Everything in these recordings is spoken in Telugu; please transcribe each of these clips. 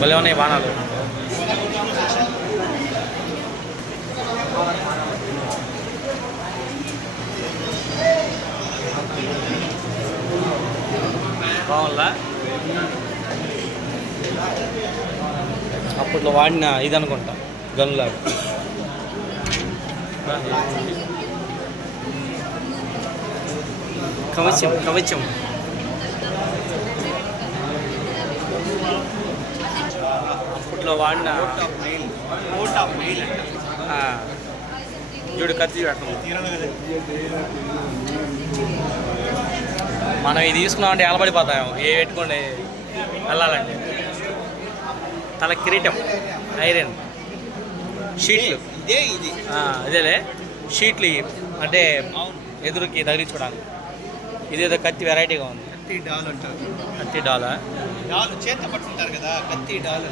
భలే ఉన్నాయి బాణాలు. బాగుందా? అప్పట్లో వాడిన ఇది అనుకుంటా గన్లాగా. కవచం కవచం అప్పట్లో వాడిన చూడు కత్తి మనం ఇది తీసుకున్నామంటే ఎలబడిపోతాం ఏ పెట్టుకోండి వెళ్ళాలంటే. తల కిరీటం ఐరన్ షీట్లు అదేలే షీట్లు అంటే ఎదురుకి తగిలించుకోవడానికి. ఇదేదో కత్తి వెరైటీగా ఉంది. కత్తి డాల్ అంటారు. కత్తి డాలా? డాల్ చేత్తో పట్టుకుంటారు కదా, కత్తి డాల్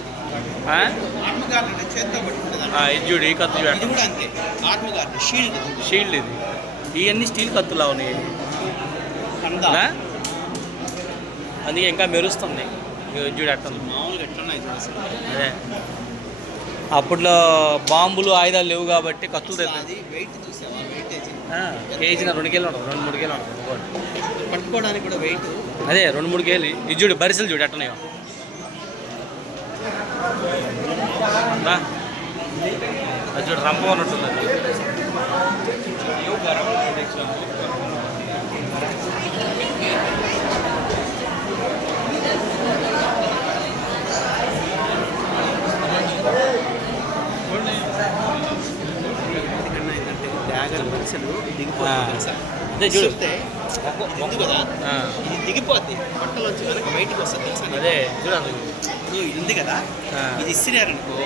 ఆర్మగార్డ్ చేత్తో పట్టుకుంటారు. ఇది చూడు ఈ కత్తి ఇది కూడా అంతే ఆర్మగార్డ్ షీల్డ్. షీల్డ్ ఇది. ఇవన్నీ స్టీల్ కత్తులా ఉన్నాయి అందుకే ఇంకా మెరుస్తుంది. చూడు ఎట్లా మామూలుగా ఎట్లున్నాయి అదే అప్పట్లో బాంబులు ఆయుధాలు లేవు కాబట్టి కత్తులు అది వెయిట్ చూసావా? వెయిటేజ్ కేజీ 2 కేజీలు ఉంటుంది, 2-3 కేజీలు ఉంటుంది పట్టుకోవడానికి కూడా వెయిట్. అదే 2-3 కేజీలు. ఇది చూడు బరిసెలు చూడు ఎట్టన్నాయో. అది చూడు రంప ఉన్నట్టుంది. అదే చూస్తే ముందు కదా ఇది దిగిపోద్ది బట్టలు వచ్చి కనుక బయటకు వస్తుంది. అదే చూడాలి ఇది ఉంది కదా, ఇది ఇసిరారనుకో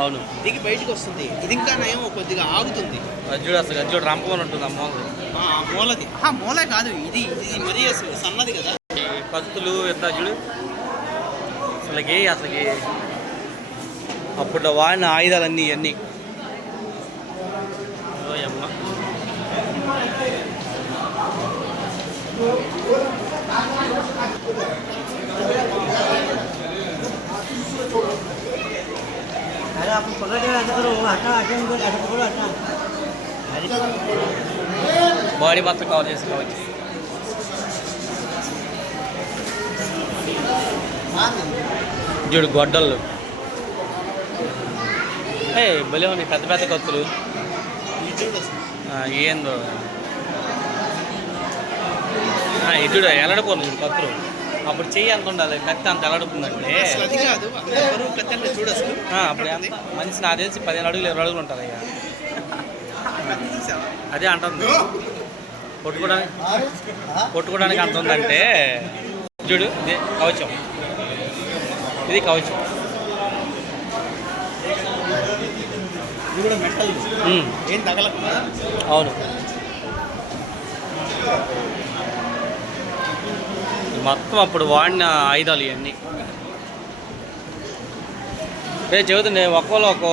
అవును దిగి బయటకు వస్తుంది. ఇది ఇంకా నయం కొద్దిగా ఆగుతుంది. చూడు అసలు అది చూడు రంపమని ఉంటుంది. ఆ మూలది మూలే కాదు ఇది ఇది మరీ అసలు సన్నది కదా. కత్తులు ఎంత చూడు అసలుకి అప్పుడు వాడిన ఆయుధాలన్నీ ఇవన్నీ. బాడీ మొత్తం కవర్ చేసుకోవచ్చు. చూడు గొడ్డళ్ళు భలే ఉన్నాయి పెద్ద పెద్ద కత్తులు. ఏందో ఇటుడు ఎలాడిపోను కత్తులు. అప్పుడు చెయ్యి అంత ఉండాలి, కత్తి అంత ఎలాడుకుందంటే అప్పుడు ఎంత మనిషి నాకు తెలిసి 15 అడుగులు 20 అడుగులు ఉంటుంది. అయ్యా అదే అంటుంది కొట్టుకోవడానికి అంత ఉందంటే. చూడు ఇది కవచం, ఇది కవచం. ఇది కూడా మెటల్ ఏం తగలకుండా. అవును మొత్తం అప్పుడు వాడిన ఆయుధాలు ఇవన్నీ. రేపు చెబుతుండే ఒక్కోలో ఒక్కో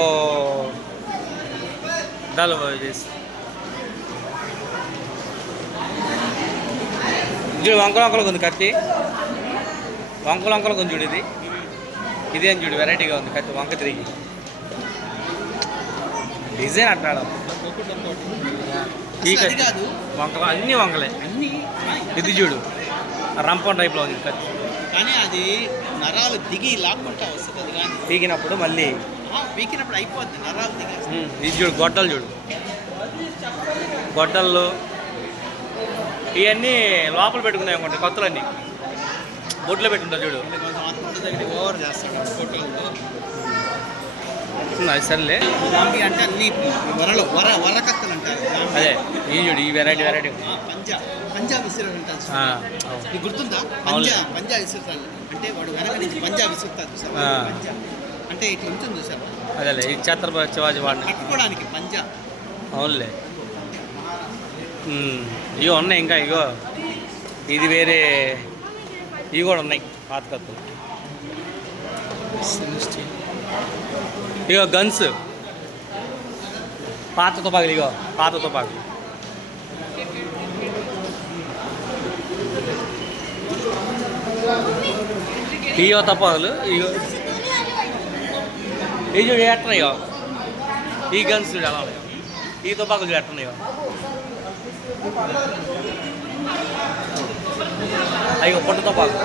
దాలు చేసి చూడు వంకలు ఉంది కత్తి. వంకలు ఉంది చూడు. ఇది అని చూడు వెరైటీగా ఉంది కత్తి. వంక తిరిగి డిజైన్ అంటాడు. ఈ కత్తి వంకలు అన్నీ వంకలే. ఇది చూడు రంపం టైప్లో ఉంది కత్తి. కానీ అది నరాలు దిగి లాక్కుంటా వస్తుంది. కానీ పీకినప్పుడు మళ్ళీ పీకినప్పుడు అయిపోద్ది నరాలు దిగి. ఇది చూడు గొడ్డలు చూడు. గొడ్డళ్ళు ఇవన్నీ లోపల పెట్టుకున్నాయి అనుకోండి కత్తులన్నీ బొట్లో పెట్టుకుంటారు చూడు. ఓవర్ చేస్తాడు ఫోటోల్లో. అది సర్లే అంటే అన్ని వర కత్తలు అంటారు. అదే ఈ చూడు ఈ వెరైటీ పంజాబ్ విసిరాడు అంటారు. నీకు గుర్తుందా? పంజా విసురుతాడు అంటే వాడు వెనక నుంచి పంజా విసురుతాడు సార్. అంటే ఇట్లా ఉంటుంది చూసారు. అదేలే ఈ ఛత్రపతి శివాజీ వాడిని పట్టుకోవడానికి పంజా. అవునులే ఇగో ఉన్నాయి ఇంకా. ఇగో ఇది వేరే ఇవి కూడా ఉన్నాయి పాత కత్తులు. ఇగో గన్స్ పాత తుపాకులు. ఇగో పాత తుపాకులు. ఇగో తుపాకులు. ఇగో ఈ చూడు ఎట్టున్నాయో ఈ గన్స్ చూడు ఎలా ఉన్నాయో ఈ తుపాకులు చూడు ఎట్టున్నాయో అయ్యో పొట్టు తుపాకు